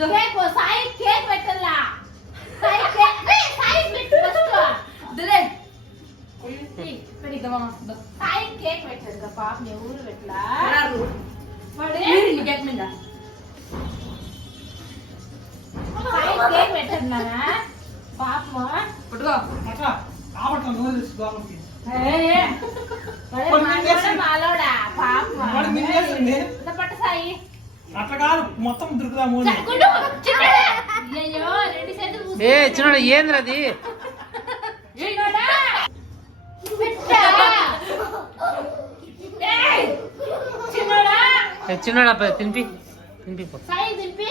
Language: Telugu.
సాయి కేక్ పెట్టాలా సాయి పెట్టు ఫస్ట్ దులే సాయి కేక్ పెట్టదు పాప ఎవరు పెట్టలా కేక్ మీద సాయి కేక్ పెట్టన్నా పాప పట్టుకో అట్లా ఆవట్ల నూనె తీసుకోవాలి మాలోడా పాప పట్టు సాయి అట్లా కాదు మొత్తం దొరుకుతాము అయ్యో రెండు చేతులు ఏ చిన్నోడా ఏంద్ర అది చిన్నోడా తినిపి తినిపి సాయి తినిపి